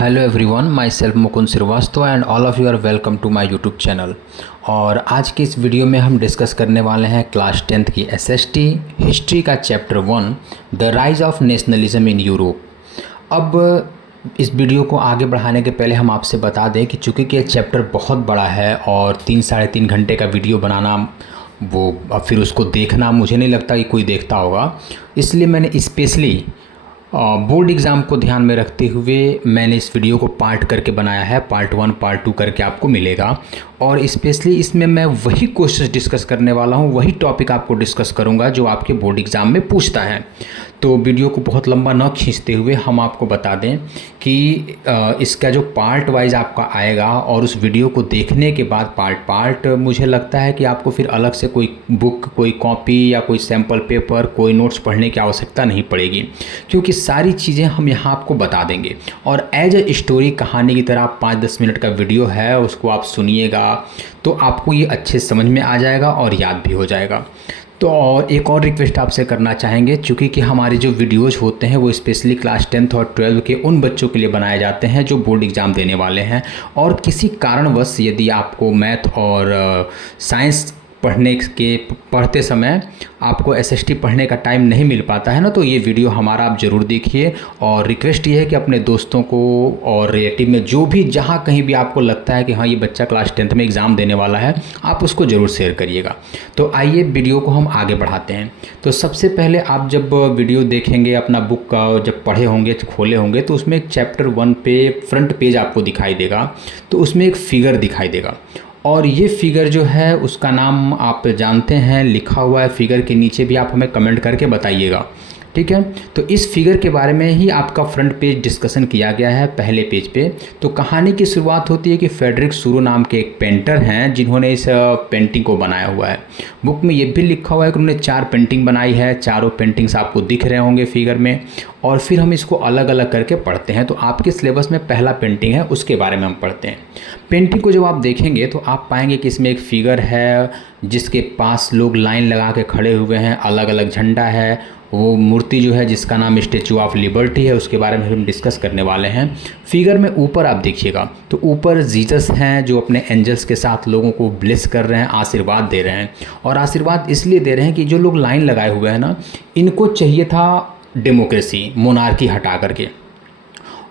Hello everyone, myself Mukund Shrivastava and all of you are welcome to my YouTube channel. और आज की इस video में हम डिस्कस करने वाले हैं क्लास 10th की एसएसटी हिस्ट्री का chapter 1 the rise of nationalism in Europe. अब इस वीडियो को आगे बढ़ाने के पहले हम आपसे बता दें कि चूँकि ये चैप्टर बहुत बड़ा है और 3-3.5 घंटे का वीडियो बनाना वो फिर उसको देखना मुझे नहीं लगता कि कोई देखता होगा, इसलिए मैंने स्पेशली बोर्ड एग्ज़ाम को ध्यान में रखते हुए मैंने इस वीडियो को पार्ट करके बनाया है। पार्ट 1 पार्ट 2 करके आपको मिलेगा और स्पेशली इसमें मैं वही क्वेश्चंस डिस्कस करने वाला हूँ, वही टॉपिक आपको डिस्कस करूँगा जो आपके बोर्ड एग्ज़ाम में पूछता है। तो वीडियो को बहुत लंबा न खींचते हुए हम आपको बता दें कि इसका जो पार्ट वाइज आपका आएगा और उस वीडियो को देखने के बाद पार्ट मुझे लगता है कि आपको फिर अलग से कोई बुक, कोई कॉपी या कोई सैम्पल पेपर, कोई नोट्स पढ़ने की आवश्यकता नहीं पड़ेगी, क्योंकि सारी चीज़ें हम यहाँ आपको बता देंगे। और एज ए स्टोरी, कहानी की तरह 5-10 मिनट का वीडियो है, उसको आप सुनिएगा तो आपको ये अच्छे समझ में आ जाएगा और याद भी हो जाएगा। तो और एक और रिक्वेस्ट आपसे करना चाहेंगे, चूँकि कि हमारे जो वीडियोज़ होते हैं वो स्पेशली क्लास 10th और 12 के उन बच्चों के लिए बनाए जाते हैं जो बोर्ड एग्ज़ाम देने वाले हैं। और किसी कारणवश यदि आपको मैथ और साइंस पढ़ते समय आपको एसएसटी पढ़ने का टाइम नहीं मिल पाता है ना, तो ये वीडियो हमारा आप ज़रूर देखिए। और रिक्वेस्ट ये है कि अपने दोस्तों को और रिलेटिव में जो भी जहाँ कहीं भी आपको लगता है कि हाँ ये बच्चा क्लास 10th में एग्ज़ाम देने वाला है, आप उसको ज़रूर शेयर करिएगा। तो आइए वीडियो को हम आगे बढ़ाते हैं। तो सबसे पहले आप जब वीडियो देखेंगे, अपना बुक का जब पढ़े होंगे, खोले होंगे, तो उसमें चैप्टर 1 पे फ्रंट पेज आपको दिखाई देगा। तो उसमें एक फ़िगर दिखाई देगा और ये फिगर जो है उसका नाम आप जानते हैं, लिखा हुआ है फिगर के नीचे भी, आप हमें कमेंट करके बताइएगा, ठीक है। तो इस फिगर के बारे में ही आपका फ्रंट पेज डिस्कशन किया गया है पहले पेज पे। तो कहानी की शुरुआत होती है कि फ्रेडरिक सूरो नाम के एक पेंटर हैं जिन्होंने इस पेंटिंग को बनाया हुआ है। बुक में ये भी लिखा हुआ है कि उन्होंने 4 पेंटिंग बनाई है, चारों पेंटिंग्स आपको दिख रहे होंगे फिगर में। और फिर हम इसको अलग अलग करके पढ़ते हैं। तो आपके सिलेबस में पहला पेंटिंग है, उसके बारे में हम पढ़ते हैं। पेंटिंग को जब आप देखेंगे तो आप पाएंगे कि इसमें एक फिगर है जिसके पास लोग लाइन लगा के खड़े हुए हैं, अलग अलग झंडा है। वो मूर्ति जो है जिसका नाम स्टैचू ऑफ लिबर्टी है, उसके बारे में हम डिस्कस करने वाले हैं। फिगर में ऊपर आप देखिएगा तो ऊपर जीसस हैं जो अपने एंजल्स के साथ लोगों को ब्लेस कर रहे हैं, आशीर्वाद दे रहे हैं। और आशीर्वाद इसलिए दे रहे हैं कि जो लोग लाइन लगाए हुए हैं ना, इनको चाहिए था डेमोक्रेसी, मोनार्की हटा करके।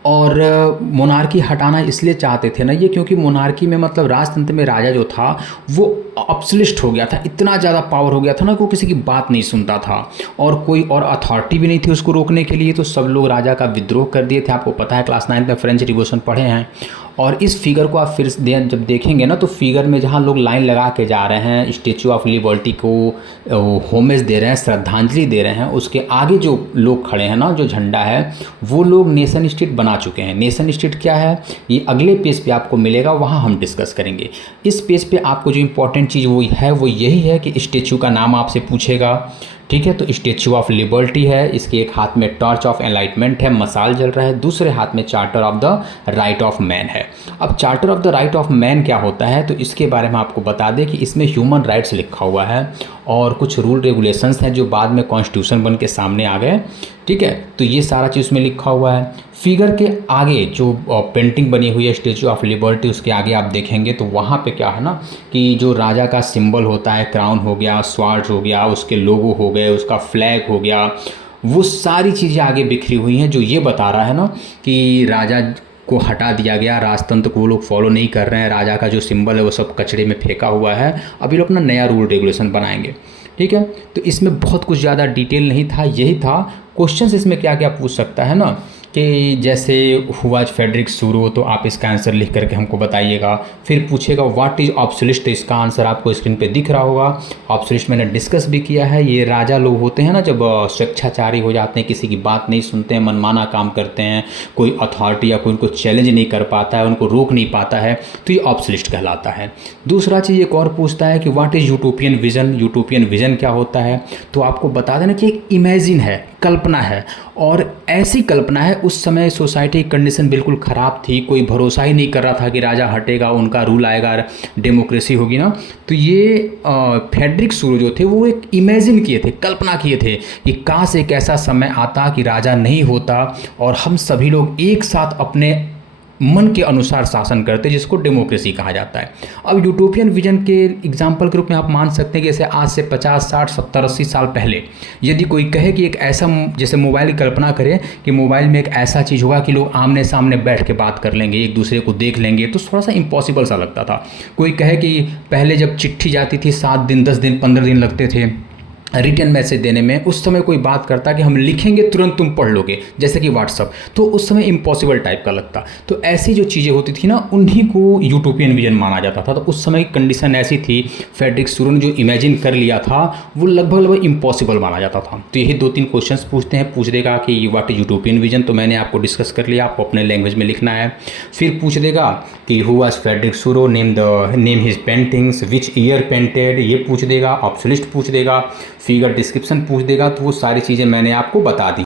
और मोनार्की हटाना इसलिए चाहते थे ना ये, क्योंकि मोनार्की में मतलब राजतंत्र में राजा जो था वो ऑब्सोल्यूट हो गया था, इतना ज़्यादा पावर हो गया था ना कि वो किसी की बात नहीं सुनता था और कोई और अथॉरिटी भी नहीं थी उसको रोकने के लिए। तो सब लोग राजा का विद्रोह कर दिए थे। आपको पता है, क्लास 9 में फ्रेंच रिवॉल्यूशन पढ़े हैं। और इस फिगर को आप फिर जब देखेंगे ना, तो फिगर में जहाँ लोग लाइन लगा के जा रहे हैं, स्टैचू ऑफ लिबर्टी को होमेज दे रहे हैं, श्रद्धांजलि दे रहे हैं, उसके आगे जो लोग खड़े हैं ना, जो झंडा है, वो लोग नेशन स्टेट बना चुके हैं। नेशन स्टेट क्या है ये अगले पेज पे आपको मिलेगा, वहाँ हम डिस्कस करेंगे। इस पेज पे आपको जो इम्पोर्टेंट चीज़ वो यही है कि स्टैचू का नाम आपसे पूछेगा, ठीक है। तो स्टैचू ऑफ लिबर्टी है, इसके एक हाथ में टॉर्च ऑफ एनलाइटमेंट है, मसाल जल रहा है, दूसरे हाथ में charter of the right of man है। अब charter of the right of man क्या होता है, तो इसके बारे में आपको बता दें कि इसमें ह्यूमन राइट्स लिखा हुआ है और कुछ रूल रेगुलेशंस हैं जो बाद में कॉन्स्टिट्यूशन बन के सामने आ गए, ठीक है। तो ये सारा चीज़ में लिखा हुआ है। फिगर के आगे जो पेंटिंग बनी हुई है स्टैचू ऑफ लिबर्टी, उसके आगे आप देखेंगे तो वहाँ पे क्या है ना कि जो राजा का सिंबल होता है, क्राउन हो गया, स्वॉर्ड हो गया, उसके लोगो हो गए, उसका फ्लैग हो गया, वो सारी चीज़ें आगे बिखरी हुई हैं, जो ये बता रहा है ना कि राजा को हटा दिया गया, राजतंत्र को वो लोग फॉलो नहीं कर रहे हैं, राजा का जो सिंबल है वो सब कचरे में फेंका हुआ है, अभी लोग अपना नया रूल रेगुलेशन बनाएंगे, ठीक है। तो इसमें बहुत कुछ ज़्यादा डिटेल नहीं था, यही था। क्वेश्चंस इसमें क्या क्या पूछ सकता है ना कि जैसे हुआ फ्रेडरिक सूरो, तो आप इसका आंसर लिख करके हमको बताइएगा। फिर पूछेगा व्हाट इज़ ऑब्सोल्यूट, तो इसका आंसर आपको स्क्रीन पे दिख रहा होगा। ऑब्सोल्यूट मैंने डिस्कस भी किया है, ये राजा लोग होते हैं ना जब स्वेच्छाचारी हो जाते हैं, किसी की बात नहीं सुनते हैं, मनमाना काम करते हैं, कोई अथॉरिटी या कोई उनको चैलेंज नहीं कर पाता है, उनको रोक नहीं पाता है, तो ये ऑब्सोल्यूट कहलाता है। दूसरा चीज़ एक और पूछता है कि what is utopian vision, utopian vision क्या होता है, तो आपको बता देना कि एक इमेजिन है, कल्पना है, और ऐसी कल्पना है उस समय सोसाइटी की कंडीशन बिल्कुल ख़राब थी, कोई भरोसा ही नहीं कर रहा था कि राजा हटेगा, उनका रूल आएगा, डेमोक्रेसी होगी ना। तो ये फ्रेडरिक सूरो जो थे वो एक इमेजिन किए थे, कल्पना किए थे कि काश एक ऐसा समय आता कि राजा नहीं होता और हम सभी लोग एक साथ अपने मन के अनुसार शासन करते, जिसको डेमोक्रेसी कहा जाता है। अब यूटोपियन विजन के एग्जाम्पल के रूप में आप मान सकते हैं कि जैसे आज से 50, 60, 70, 80 साल पहले यदि कोई कहे कि एक ऐसा, जैसे मोबाइल की कल्पना करें कि मोबाइल में एक ऐसा चीज़ होगा कि लोग आमने सामने बैठ के बात कर लेंगे, एक दूसरे को देख लेंगे, तो थोड़ा सा इम्पॉसिबल सा लगता था। कोई कहे कि पहले जब चिट्ठी जाती थी 7 दिन, 10 दिन, 15 दिन लगते थे रिटर्न मैसेज देने में, उस समय कोई बात करता कि हम लिखेंगे तुरंत तुम पढ़ लोगे, जैसे कि व्हाट्सअप, तो उस समय इम्पॉसिबल टाइप का लगता। तो ऐसी जो चीज़ें होती थी ना, उन्हीं को यूटोपियन विजन माना जाता था। तो उस समय की कंडीशन ऐसी थी, फ्रेडरिक सूरो ने जो इमेजिन कर लिया था वो लगभग इम्पॉसिबल माना जाता था। तो यही 2-3 क्वेश्चंस पूछते हैं, पूछ देगा कि व्हाट इज यूटोपियन विजन, तो मैंने आपको डिस्कस कर लिया, आपको अपने लैंग्वेज में लिखना है। फिर पूछ देगा कि who was Frederic Sorrieu, name his paintings, which year painted, ये पूछ देगा। ऑब्सोलिस्ट पूछ देगा, फिगर डिस्क्रिप्शन पूछ देगा। तो वो सारी चीज़ें मैंने आपको बता दी।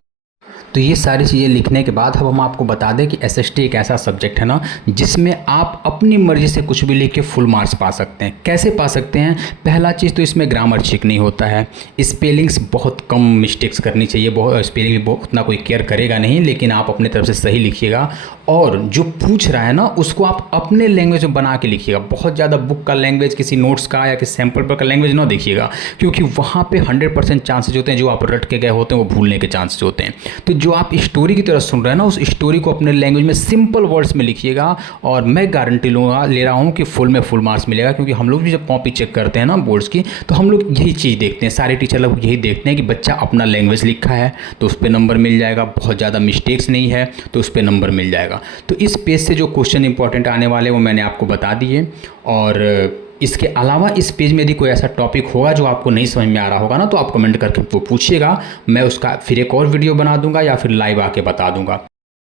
तो ये सारी चीज़ें लिखने के बाद अब हम आपको बता दें कि एसएसटी एक ऐसा सब्जेक्ट है ना, जिसमें आप अपनी मर्जी से कुछ भी लिख के फुल मार्क्स पा सकते हैं। कैसे पा सकते हैं? पहला चीज़ तो इसमें ग्रामर चेक नहीं होता है, स्पेलिंग्स बहुत कम मिस्टेक्स करनी चाहिए, बहुत स्पेलिंग उतना कोई केयर करेगा नहीं, लेकिन आप अपने तरफ से सही लिखिएगा। और जो पूछ रहा है ना, उसको आप अपने लैंग्वेज में बना के लिखिएगा। बहुत ज़्यादा बुक का लैंग्वेज, किसी नोट्स का या किसी सैम्पल पर का लैंग्वेज ना देखिएगा, क्योंकि वहाँ पे 100% चांसेज होते हैं जो आप रट के गए होते हैं वो भूलने के चांसेस होते हैं। तो जो आप स्टोरी की तरह सुन रहे हैं ना, उस स्टोरी को अपने लैंग्वेज में सिंपल वर्ड्स में लिखिएगा, और मैं गारंटी ले रहा हूँ कि फुल में फुल मार्क्स मिलेगा। क्योंकि हम लोग भी जब कॉपी चेक करते हैं ना बोर्ड्स की, तो हम लोग यही चीज़ देखते हैं, सारे टीचर लोग यही देखते हैं कि बच्चा अपना लैंग्वेज लिखा है तो उस पर नंबर मिल जाएगा, बहुत ज़्यादा मिस्टेक्स नहीं है तो उस पर नंबर मिल जाएगा। तो इस पेज से जो क्वेश्चन इंपॉर्टेंट आने वाले वो मैंने आपको बता दिए। और इसके अलावा इस पेज में यदि कोई ऐसा टॉपिक होगा जो आपको नहीं समझ में आ रहा होगा ना, तो आप कमेंट करके वो पूछिएगा, मैं उसका फिर एक और वीडियो बना दूंगा या फिर लाइव आके बता दूंगा।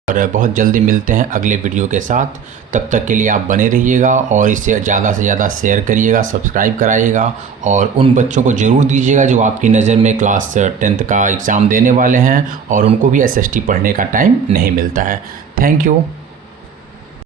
और बहुत जल्दी मिलते हैं अगले वीडियो के साथ। तब तक के लिए आप बने रहिएगा और इसे ज़्यादा से ज़्यादा शेयर करिएगा, सब्सक्राइब कराइएगा, और उन बच्चों को ज़रूर दीजिएगा जो आपकी नज़र में क्लास 10th का एग्ज़ाम देने वाले हैं और उनको भी एसएसटी पढ़ने का टाइम नहीं मिलता है। Thank you.